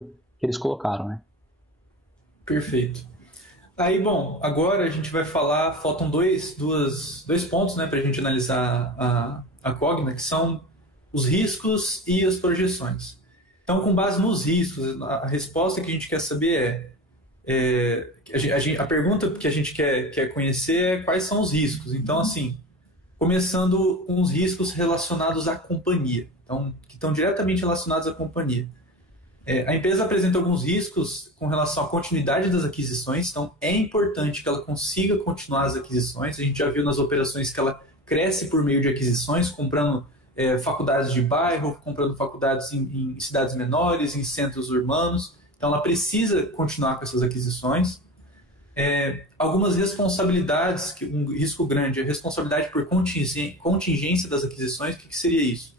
que eles colocaram, né? Perfeito. Aí, bom, agora a gente vai falar, faltam dois pontos, né, para a gente analisar a Cogna, que são os riscos e as projeções. Então, com base nos riscos, a resposta que a gente quer saber a pergunta que a gente quer conhecer é quais são os riscos. Então, assim, começando com os riscos relacionados à companhia, então, que estão diretamente relacionados à companhia. A empresa apresenta alguns riscos com relação à continuidade das aquisições, então é importante que ela consiga continuar as aquisições. A gente já viu nas operações que ela cresce por meio de aquisições, comprando faculdades de bairro, comprando faculdades em cidades menores, em centros urbanos. Então ela precisa continuar com essas aquisições. Algumas responsabilidades, um risco grande, a responsabilidade por contingência das aquisições. O que seria isso?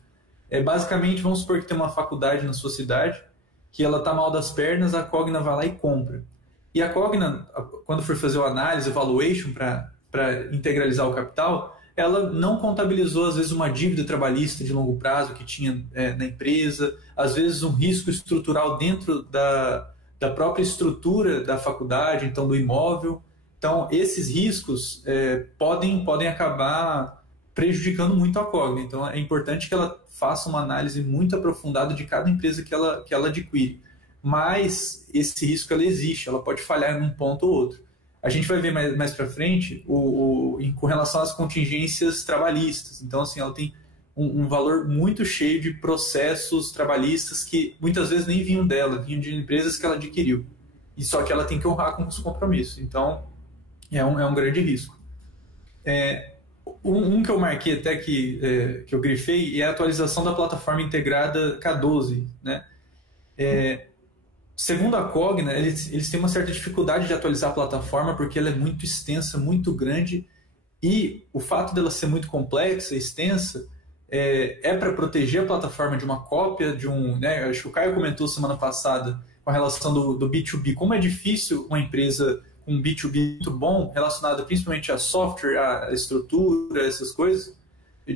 Basicamente, vamos supor que tem uma faculdade na sua cidade, que ela está mal das pernas, a Cogna vai lá e compra. E a Cogna, quando for fazer o análise, o valuation para integralizar o capital, ela não contabilizou, às vezes, uma dívida trabalhista de longo prazo que tinha na empresa, às vezes um risco estrutural dentro da própria estrutura da faculdade, então do imóvel. Então, esses riscos podem acabar prejudicando muito a Cogna. Então, é importante que ela faça uma análise muito aprofundada de cada empresa que ela adquire. Mas esse risco ela existe, ela pode falhar em um ponto ou outro. A gente vai ver mais para frente com relação às contingências trabalhistas. Então, assim, ela tem um valor muito cheio de processos trabalhistas que muitas vezes nem vinham dela, vinham de empresas que ela adquiriu. E só que ela tem que honrar com os compromissos. Então, é um grande risco. Um que eu marquei até que eu grifei é a atualização da plataforma integrada K12, né? Segundo a Cogna, eles têm uma certa dificuldade de atualizar a plataforma porque ela é muito extensa, muito grande, e o fato dela ser muito complexa, extensa, para proteger a plataforma de uma cópia de né? Acho que o Caio comentou semana passada com a relação do B2B, como é difícil uma empresa com um B2B muito bom, relacionado principalmente a software, a estrutura, essas coisas,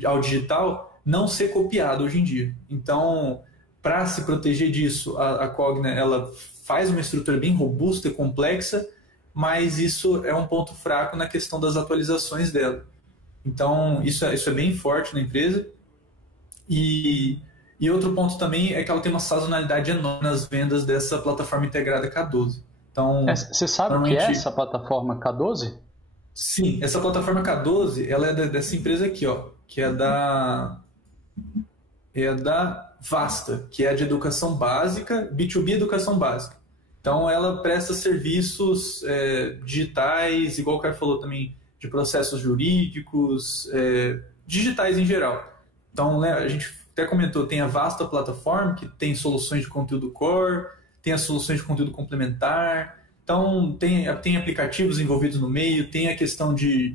ao digital, não ser copiado hoje em dia. Então, para se proteger disso, a Cogna ela faz uma estrutura bem robusta e complexa, mas isso é um ponto fraco na questão das atualizações dela. Então, isso é bem forte na empresa. E outro ponto também é que ela tem uma sazonalidade enorme nas vendas dessa plataforma integrada K12. Então, Você sabe o que é essa plataforma K12? Sim, essa plataforma K12 ela é dessa empresa aqui, ó, que é da Vasta, que é a de educação básica, B2B educação básica. Então, ela presta serviços digitais, igual o cara falou também, de processos jurídicos, digitais em geral. Então, né, a gente até comentou, tem a Vasta Platform, que tem soluções de conteúdo core, tem as soluções de conteúdo complementar. Então, tem aplicativos envolvidos no meio, tem a questão de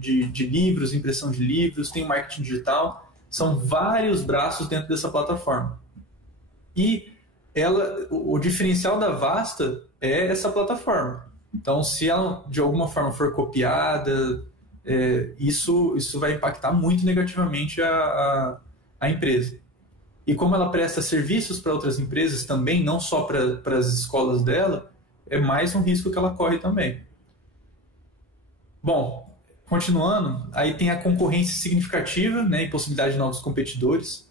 livros, impressão de livros, tem o marketing digital. São vários braços dentro dessa plataforma. E o diferencial da Vasta é essa plataforma. Então, se ela de alguma forma for copiada, isso vai impactar muito negativamente a empresa. E como ela presta serviços para outras empresas também, não só para as escolas dela, é mais um risco que ela corre também. Bom, continuando, aí tem a concorrência significativa, né, e possibilidade de novos competidores.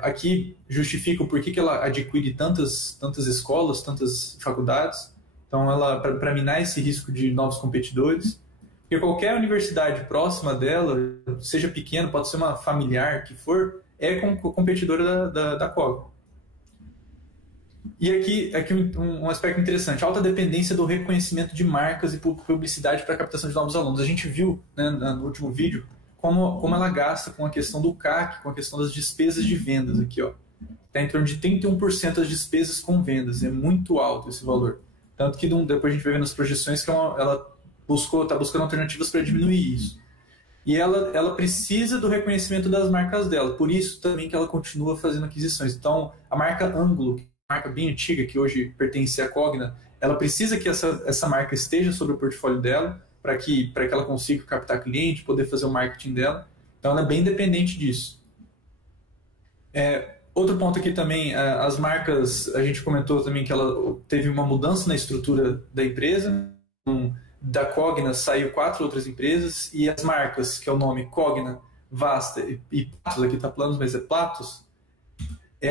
Aqui justifica o porquê que ela adquire tantas escolas, tantas faculdades. Então, para minar esse risco de novos competidores, porque qualquer universidade próxima dela, seja pequena, pode ser uma familiar que for, é competidora da Cogna. E aqui um aspecto interessante, alta dependência do reconhecimento de marcas e publicidade para a captação de novos alunos. A gente viu, né, no último vídeo como ela gasta com a questão do CAC, com a questão das despesas de vendas aqui, ó. Está em torno de 31% das despesas com vendas, é muito alto esse valor. Tanto que depois a gente vai ver nas projeções que ela está buscando alternativas para diminuir isso. E ela precisa do reconhecimento das marcas dela, por isso também que ela continua fazendo aquisições. Então, a marca Ângulo, marca bem antiga, que hoje pertence à Cogna, ela precisa que essa marca esteja sobre o portfólio dela, para que ela consiga captar cliente, poder fazer o marketing dela. Então, ela é bem dependente disso. Outro ponto aqui também, as marcas, a gente comentou também que ela teve uma mudança na estrutura da empresa. Da Cogna saiu 4 outras empresas e as marcas, que é o nome Cogna, Vasta e Platos, aqui está Planos, mas é Platos,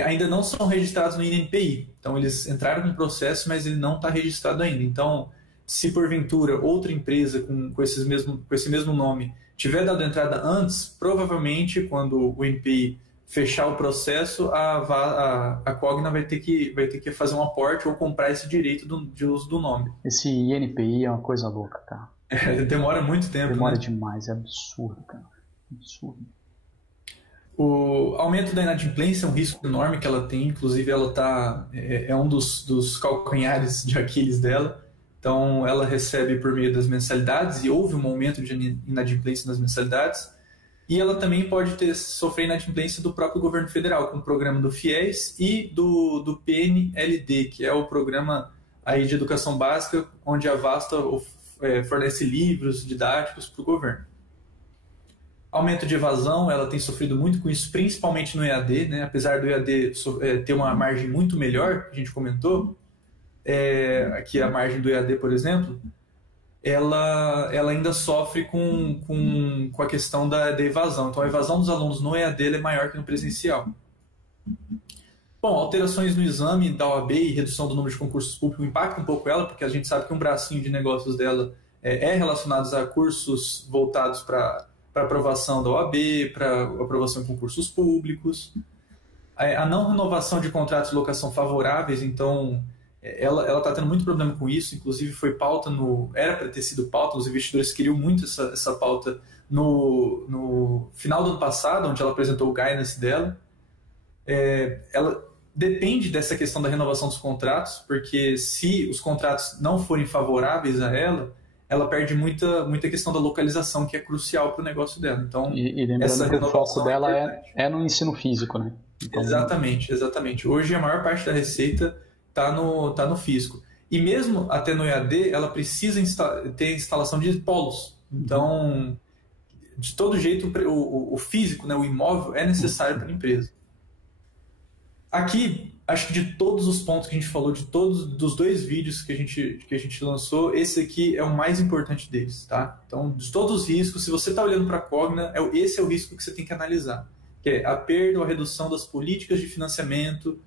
ainda não são registrados no INPI. Então eles entraram no processo, mas ele não está registrado ainda. Então, se porventura outra empresa com esse mesmo nome tiver dado entrada antes, provavelmente quando o INPI fechar o processo, a Cogna vai ter que fazer um aporte ou comprar esse direito de uso do nome. Esse INPI é uma coisa louca, cara. Demora muito tempo. Demora, né? Demora demais, é absurdo, cara. Absurdo. O aumento da inadimplência é um risco enorme que ela tem, inclusive ela é um dos calcanhares de Aquiles dela. Então ela recebe por meio das mensalidades e houve um aumento de inadimplência nas mensalidades. E ela também pode sofrer inadimplência do próprio governo federal, com o programa do FIES e do PNLD, que é o programa aí de educação básica, onde a Vasta fornece livros didáticos para o governo. Aumento de evasão, ela tem sofrido muito com isso, principalmente no EAD, né? Apesar do EAD ter uma margem muito melhor, a gente comentou, aqui a margem do EAD, por exemplo, ela ainda sofre com a questão da evasão. Então, a evasão dos alunos no EAD é maior que no presencial. Bom, alterações no exame da OAB e redução do número de concursos públicos impactam um pouco ela, porque a gente sabe que um bracinho de negócios dela é relacionado a cursos voltados para aprovação da OAB, para aprovação em concursos públicos. A não renovação de contratos de locação favoráveis, então ela está tendo muito problema com isso, inclusive foi pauta era para ter sido pauta, os investidores queriam muito essa pauta no final do ano passado, onde ela apresentou o guidance dela. Ela depende dessa questão da renovação dos contratos, porque se os contratos não forem favoráveis a ela perde muita questão da localização, que é crucial para o negócio dela. Então, e lembrando que o foco dela é no ensino físico, né? Então... Exatamente. Hoje a maior parte da receita está no físico. E mesmo até no EAD, ela precisa ter instalação de polos. Então, de todo jeito, o físico, né, o imóvel, é necessário para a empresa. Aqui, acho que de todos os pontos que a gente falou, dos 2 vídeos que a gente lançou, esse aqui é o mais importante deles, tá? Então, de todos os riscos, se você está olhando para a Cogna, esse é o risco que você tem que analisar, que é a perda ou a redução das políticas de financiamento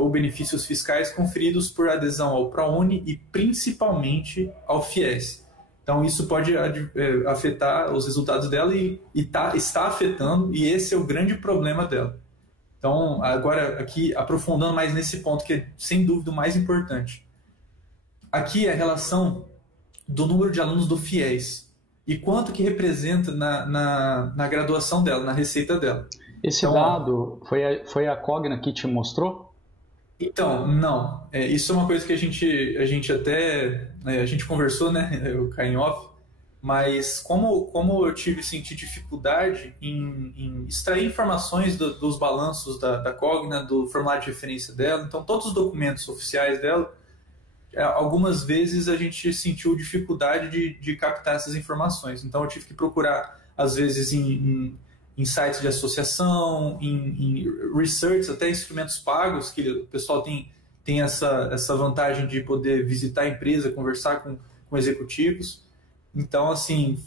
ou benefícios fiscais conferidos por adesão ao ProUni e principalmente ao FIES. Então, isso pode afetar os resultados dela e está afetando, e esse é o grande problema dela. Então, agora aqui, aprofundando mais nesse ponto, que é sem dúvida o mais importante. Aqui é a relação do número de alunos do FIES e quanto que representa na graduação dela, na receita dela. Esse dado foi a Cogna que te mostrou? Então, não. Isso é uma coisa que a gente até... a gente conversou, né? O Caio off. Mas como eu senti dificuldade em extrair informações dos balanços da Cogna, do formulário de referência dela, então todos os documentos oficiais dela, algumas vezes a gente sentiu dificuldade de captar essas informações. Então eu tive que procurar, às vezes, em sites de associação, em research, até instrumentos pagos, que o pessoal tem essa vantagem de poder visitar a empresa, conversar com executivos. Então, assim,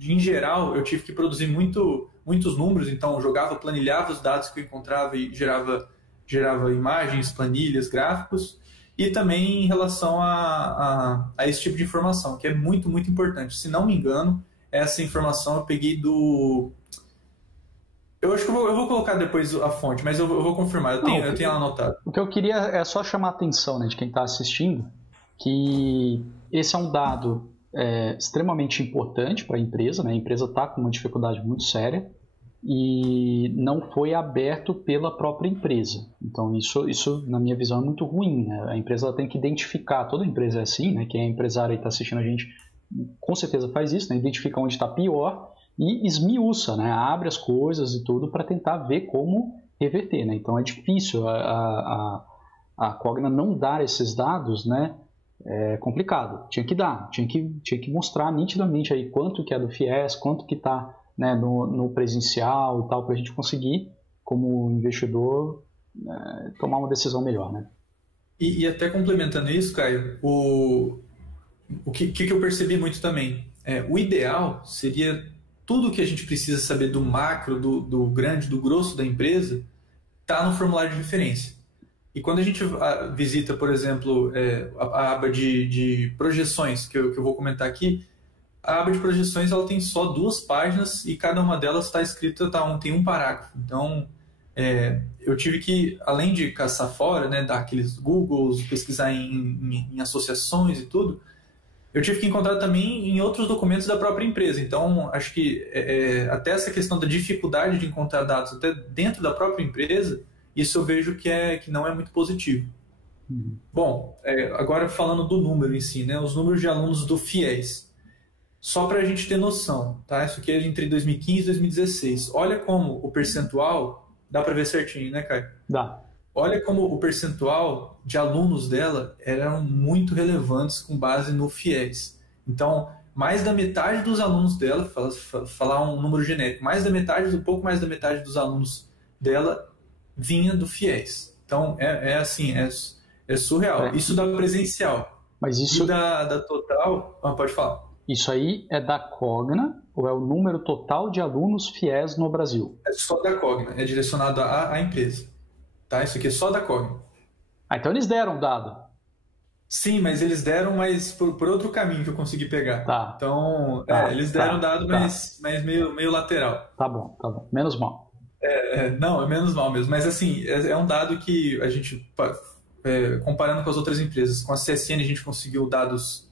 em geral, eu tive que produzir muitos números, então eu planilhava os dados que eu encontrava e gerava imagens, planilhas, gráficos, e também em relação a esse tipo de informação, que é muito, muito importante. Se não me engano, essa informação eu peguei eu acho que eu vou colocar depois a fonte, mas eu vou confirmar, eu tenho ela anotada. O que eu queria é só chamar a atenção, né, de quem está assistindo, que esse é um dado extremamente importante para a empresa, né? A empresa está com uma dificuldade muito séria e não foi aberto pela própria empresa. Então isso na minha visão é muito ruim, né? A empresa tem que identificar, toda empresa é assim, né? Quem é empresário e está assistindo a gente com certeza faz isso, né? Identifica onde está pior e esmiuça, né? Abre as coisas e tudo para tentar ver como reverter, né? Então é difícil a Cogna não dar esses dados, né? É complicado, tinha que dar, tinha que mostrar nitidamente aí quanto que é do FIES, quanto que está, né, no presencial e tal, para a gente conseguir como investidor, tomar uma decisão melhor, né? E até complementando isso, Caio, o que eu percebi muito também, o ideal seria tudo que a gente precisa saber do macro, do grande, do grosso da empresa, tá no formulário de referência. E quando a gente visita, por exemplo, a aba de projeções, que eu vou comentar aqui, a aba de projeções ela tem só 2 páginas e cada uma delas está escrita, tem um parágrafo. Então, eu tive que, além de caçar fora, né, dar aqueles Googles, pesquisar em associações e tudo, eu tive que encontrar também em outros documentos da própria empresa. Então, acho que até essa questão da dificuldade de encontrar dados até dentro da própria empresa, isso eu vejo que não é muito positivo. Bom, agora falando do número em si, né, os números de alunos do FIES. Só para a gente ter noção, tá? Isso aqui é entre 2015 e 2016. Olha como o percentual, dá para ver certinho, né, Caio? Dá. Olha como o percentual de alunos dela eram muito relevantes com base no FIES. Então, mais da metade dos alunos dela, falar um número genérico, um pouco mais da metade dos alunos dela vinha do FIES. Então, assim, é surreal. Isso da presencial. Mas isso... E da total... pode falar. Isso aí é da Cogna ou é o número total de alunos FIES no Brasil? É só da Cogna, é direcionado à empresa. Tá? Isso aqui é só da Cogna. Então eles deram dado. Sim, mas eles deram, mas por outro caminho que eu consegui pegar. Tá. Então, eles deram dado, mas meio lateral. Tá bom. Menos mal. Não, é menos mal mesmo. Mas assim, é um dado que a gente, comparando com as outras empresas, com a CSN a gente conseguiu dados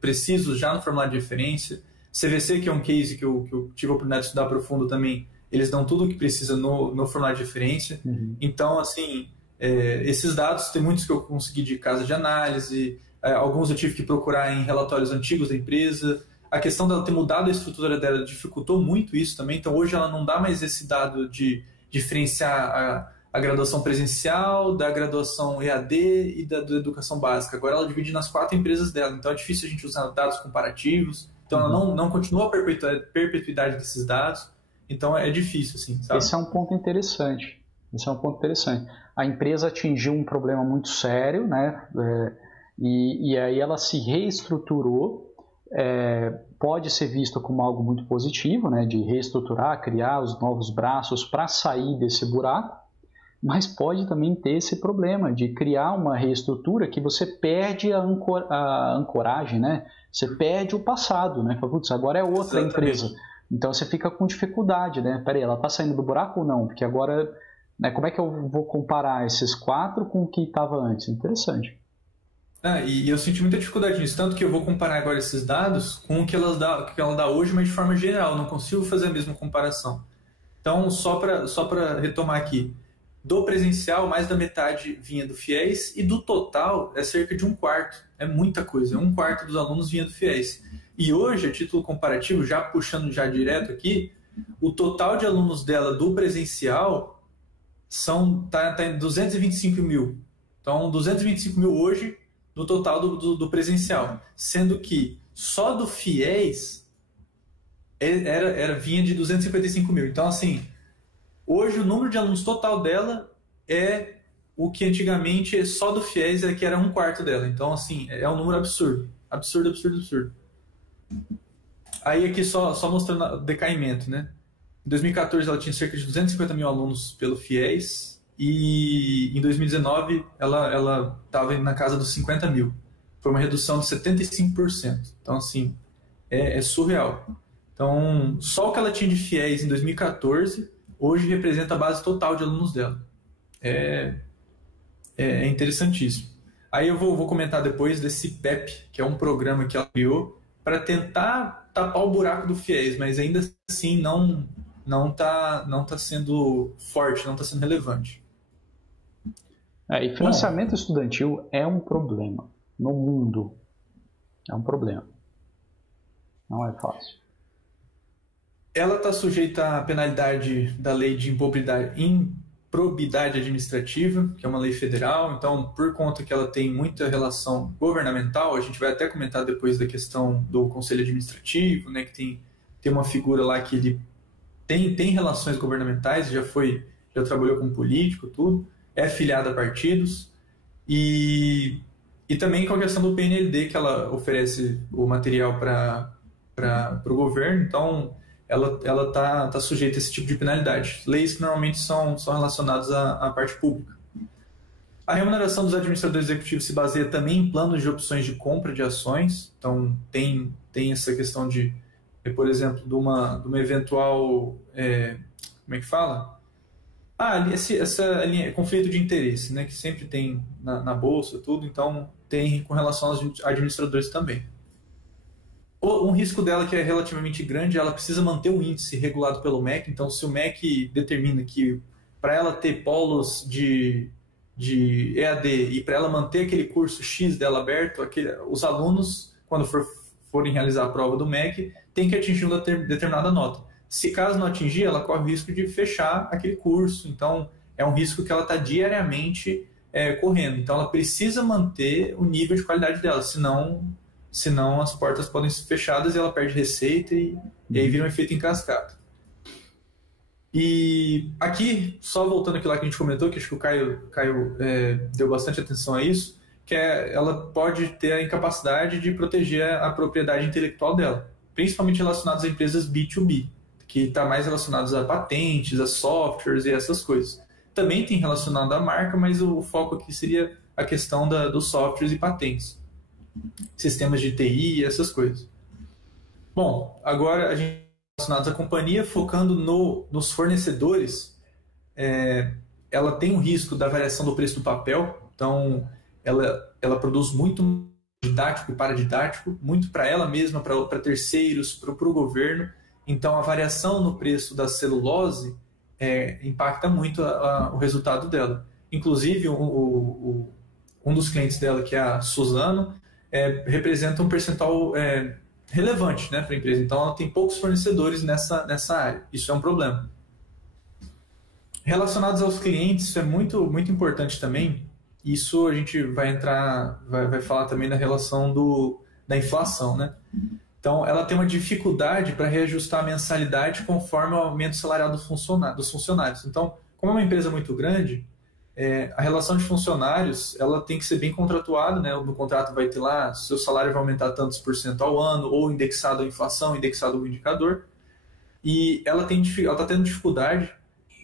precisos já no formulário de referência. CVC, que é um case que eu tive a oportunidade de estudar profundo também, eles dão tudo o que precisa no formulário de referência. Então, assim, esses dados, tem muitos que eu consegui de casa de análise, alguns eu tive que procurar em relatórios antigos da empresa. A questão dela ter mudado a estrutura dela dificultou muito isso também. Então, hoje ela não dá mais esse dado de diferenciar a graduação presencial, da graduação EAD e da educação básica. Agora ela divide nas 4 empresas dela. Então, é difícil a gente usar dados comparativos. Então, ela não continua a perpetuidade desses dados. Então, é difícil, assim, sabe? Esse é um ponto interessante. A empresa atingiu um problema muito sério, né? E aí ela se reestruturou. Pode ser visto como algo muito positivo, né? De reestruturar, criar os novos braços para sair desse buraco, mas pode também ter esse problema de criar uma reestrutura que você perde a ancoragem, né? Você perde o passado, né? Putz, agora é outra empresa. Então você fica com dificuldade, né? Peraí, ela está saindo do buraco ou não? Porque agora, né, como é que eu vou comparar esses 4 com o que estava antes? Interessante. E eu senti muita dificuldade nisso, tanto que eu vou comparar agora esses dados com o que ela dá hoje, mas de forma geral, eu não consigo fazer a mesma comparação. Então, só para retomar aqui, do presencial, mais da metade vinha do FIES, e do total é cerca de 1/4. É muita coisa, 1/4 dos alunos vinha do FIES. E hoje, a título comparativo, já puxando já direto aqui, o total de alunos dela do presencial tá em 225 mil. Então, 225 mil hoje no total do presencial. Sendo que só do FIES vinha de 255 mil. Então, assim, hoje o número de alunos total dela é o que antigamente só do FIES que era 1/4 dela. Então, assim, é um número absurdo. Absurdo. Aí aqui só mostrando o decaimento, né? Em 2014 ela tinha cerca de 250 mil alunos pelo FIES e em 2019 ela estava na casa dos 50 mil. Foi uma redução de 75%. Então, assim, é surreal. Então, só o que ela tinha de FIES em 2014 hoje representa a base total de alunos dela. É interessantíssimo. Aí eu vou comentar depois desse PEP, que é um programa que ela criou para tentar tapar o buraco do FIES, mas ainda assim não tá sendo forte, não está sendo relevante. E financiamento estudantil é um problema no mundo. É um problema. Não é fácil. Ela está sujeita à penalidade da lei de improbidade administrativa, que é uma lei federal. Então, por conta que ela tem muita relação governamental, a gente vai até comentar depois da questão do conselho administrativo, né, que tem uma figura lá que ele tem relações governamentais, já foi já trabalhou com político, tudo, é filiada a partidos, e também com a questão do PNLD, que ela oferece o material para o governo, então ela tá sujeita a esse tipo de penalidade. Leis que normalmente são relacionadas à parte pública. A remuneração dos administradores executivos se baseia também em planos de opções de compra de ações, então tem essa questão de, por exemplo, de uma eventual... como é que fala? Essa linha, conflito de interesse, né, que sempre tem na bolsa, tudo, então tem com relação aos administradores também. Um risco dela que é relativamente grande, ela precisa manter um índice regulado pelo MEC, então se o MEC determina que para ela ter polos de EAD e para ela manter aquele curso X dela aberto, os alunos, quando forem realizar a prova do MEC, têm que atingir uma determinada nota. Se caso não atingir, ela corre o risco de fechar aquele curso. Então, é um risco que ela está diariamente correndo. Então, ela precisa manter o nível de qualidade dela, senão as portas podem ser fechadas e ela perde receita e aí vira um efeito em cascata. E aqui, só voltando aquilo lá que a gente comentou, que acho que o Caio deu bastante atenção a isso, que ela pode ter a incapacidade de proteger a propriedade intelectual dela, principalmente relacionados a empresas B2B, que está mais relacionados a patentes, a softwares e essas coisas. Também tem relacionado à marca, mas o foco aqui seria a questão dos softwares e patentes. Sistemas de TI e essas coisas. Bom, agora a gente relacionados à companhia, focando nos fornecedores, ela tem um risco da variação do preço do papel, então ela produz muito didático e paradidático, muito para ela mesma, para terceiros, para o governo. Então, a variação no preço da celulose impacta muito o resultado dela. Inclusive, um dos clientes dela, que é a Suzano, representa um percentual relevante, né, para a empresa. Então, ela tem poucos fornecedores nessa área. Isso é um problema. Relacionados aos clientes, isso é muito, muito importante também. Isso a gente vai falar também da relação da inflação, né? Então, ela tem uma dificuldade para reajustar a mensalidade conforme o aumento salarial dos funcionários. Então, como é uma empresa muito grande, a relação de funcionários ela tem que ser bem contratuada, né? No contrato vai ter lá, seu salário vai aumentar tantos % ao ano, ou indexado à inflação, indexado ao indicador. E ela está tendo dificuldade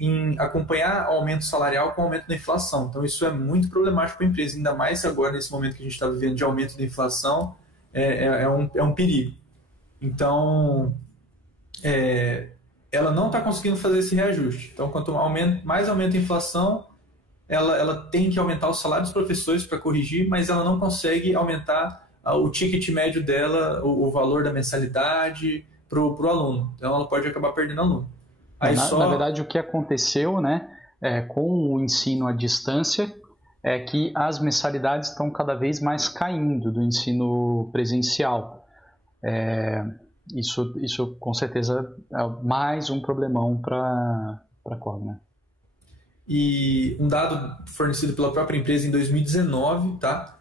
em acompanhar o aumento salarial com o aumento da inflação. Então, isso é muito problemático para a empresa, ainda mais agora, nesse momento que a gente está vivendo de aumento da inflação, é um perigo. Então, ela não está conseguindo fazer esse reajuste. Então, quanto mais aumenta a inflação, ela tem que aumentar o salário dos professores para corrigir, mas ela não consegue aumentar o ticket médio dela, o valor da mensalidade para o aluno. Então, ela pode acabar perdendo aluno. Na verdade, o que aconteceu, né, com o ensino à distância é que as mensalidades estão cada vez mais caindo do ensino presencial. Isso com certeza é mais um problemão para a Cogna, né? E um dado fornecido pela própria empresa em 2019, tá?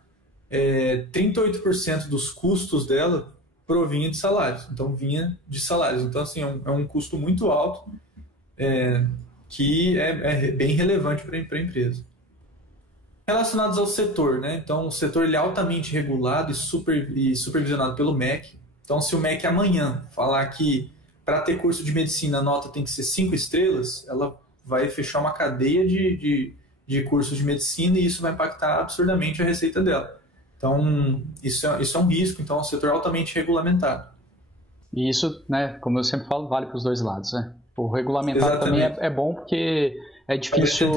38% dos custos dela provinha de salários. Então, vinha de salários. Então, assim, é um custo muito alto que é bem relevante para a empresa. Relacionados ao setor, né? Então, o setor ele é altamente regulado e supervisionado pelo MEC. Então, se o MEC amanhã falar que para ter curso de medicina a nota tem que ser 5 estrelas, ela vai fechar uma cadeia de cursos de medicina e isso vai impactar absurdamente a receita dela. Então, isso é um risco. Então, é um setor altamente regulamentado. E isso, né, como eu sempre falo, vale para os dois lados, né? O regulamentado também é bom porque é difícil,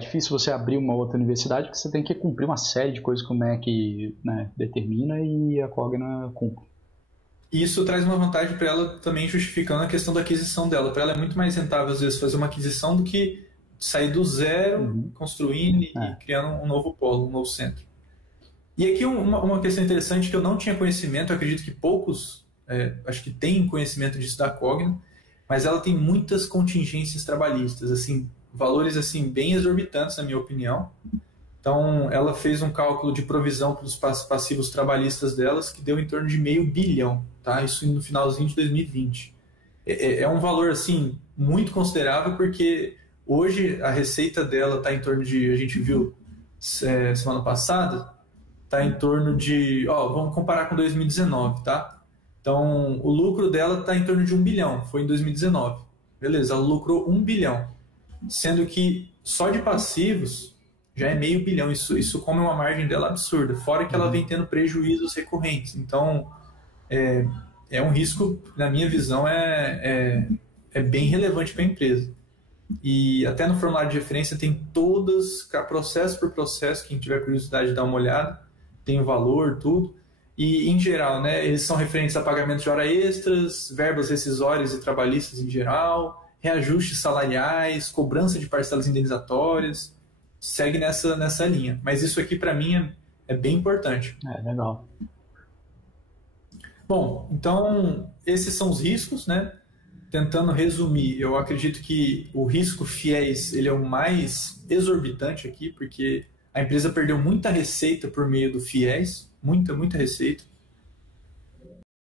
difícil você abrir uma outra universidade porque você tem que cumprir uma série de coisas que o MEC, né, determina e a Cogna cumpre. Isso traz uma vantagem para ela também, justificando a questão da aquisição dela. Para ela é muito mais rentável, às vezes, fazer uma aquisição do que sair do zero, construindo e criando um novo polo, um novo centro. E aqui uma questão interessante que eu não tinha conhecimento, eu acredito que poucos, acho que têm conhecimento disso da Cogna, mas ela tem muitas contingências trabalhistas, assim, valores assim, bem exorbitantes, na minha opinião. Então, ela fez um cálculo de provisão para os passivos trabalhistas delas que deu em torno de R$500 bilhão, tá? Isso no finalzinho de 2020. É um valor assim, muito considerável porque Hoje, a receita dela está em torno de, a gente viu semana passada, está em torno de, vamos comparar com 2019, tá? Então, o lucro dela está em torno de 1 bilhão, foi em 2019. Beleza, ela lucrou 1 bilhão, sendo que só de passivos já é meio bilhão. Isso come uma margem dela absurda, fora que ela vem tendo prejuízos recorrentes. Então, é um risco, na minha visão, é bem relevante para a empresa. E até no formulário de referência tem todas, processo por processo, quem tiver curiosidade dá uma olhada, tem o valor, tudo. E, em geral, né, eles são referentes a pagamento de horas extras, verbas rescisórias e trabalhistas em geral, reajustes salariais, cobrança de parcelas indenizatórias, segue nessa linha. Mas isso aqui, para mim, é bem importante. Legal. Bom, então, esses são os riscos, né? Tentando resumir, eu acredito que o risco FIES ele é o mais exorbitante aqui, porque a empresa perdeu muita receita por meio do FIES, muita receita.